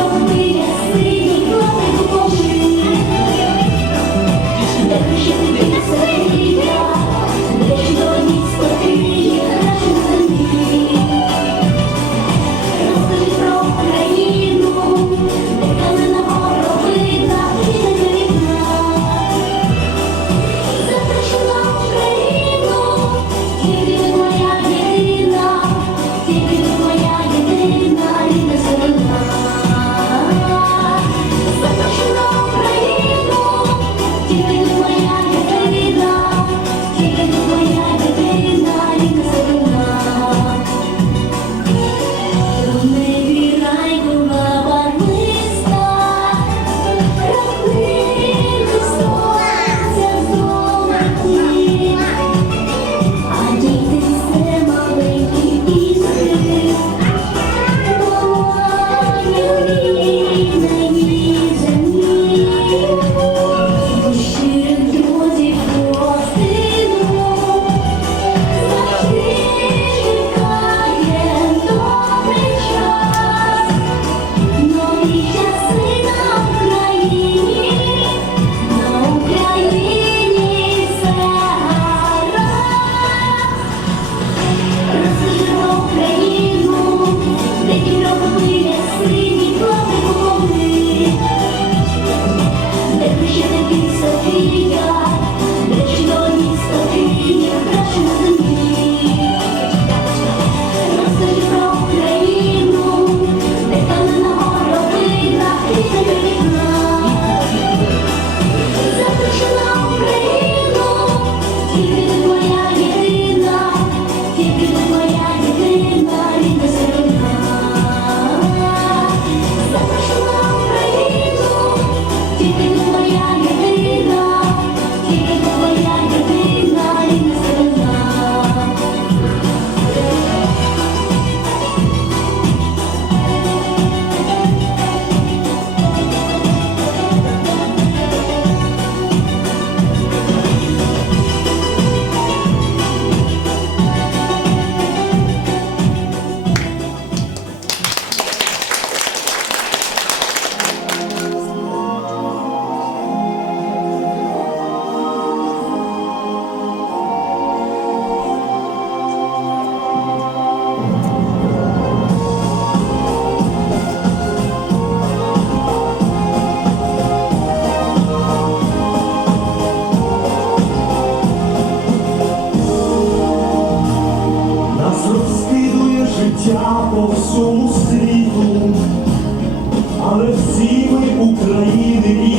Бог. Але всі ми України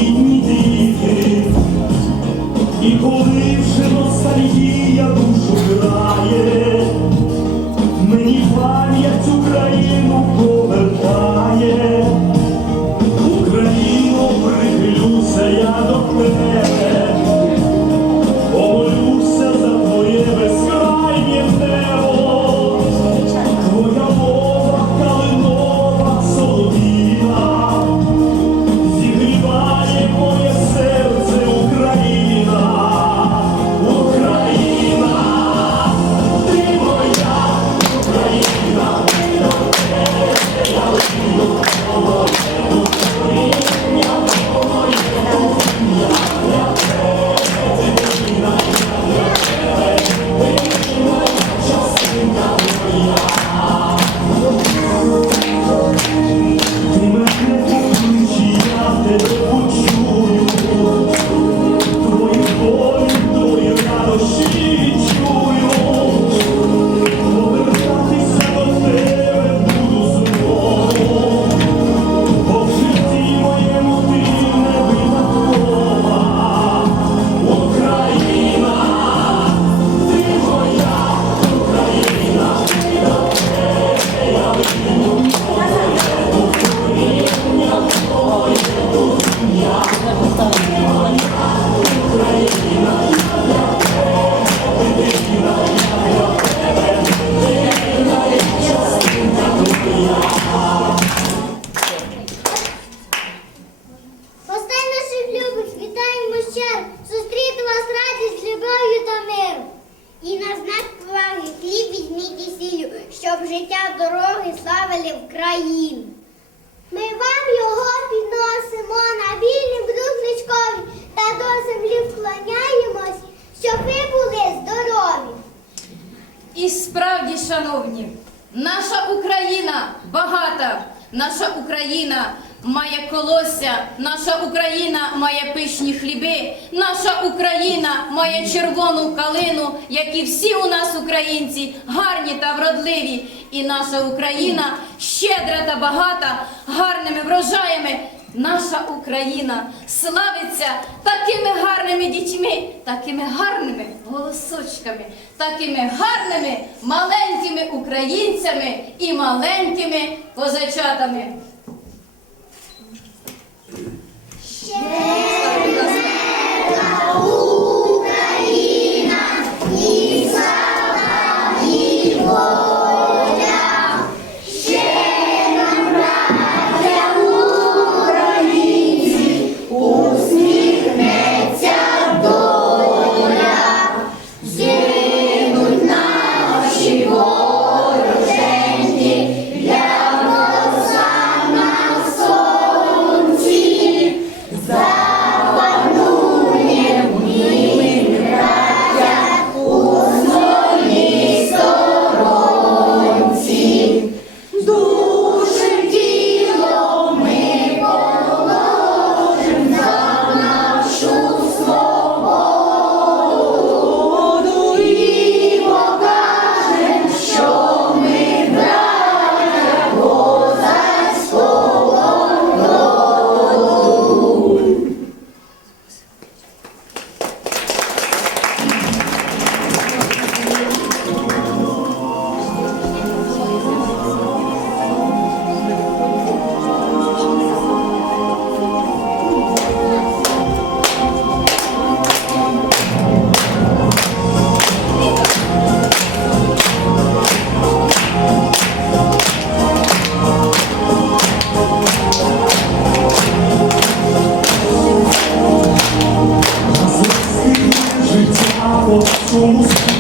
життя дороги славили в країн. Ми вам його підносимо на вільні брудничкові та до землі вклоняємось, щоб ви були здорові. І справді, шановні, наша Україна багата, наша Україна має колосся, наша Україна має пишні хліби, наша Україна має червону калину, як і всі у нас українці, гарні та вродливі. І наша Україна щедра та багата, гарними врожаями. Наша Україна славиться такими гарними дітьми, такими гарними голосочками, такими гарними маленькими українцями і маленькими козачатами. somos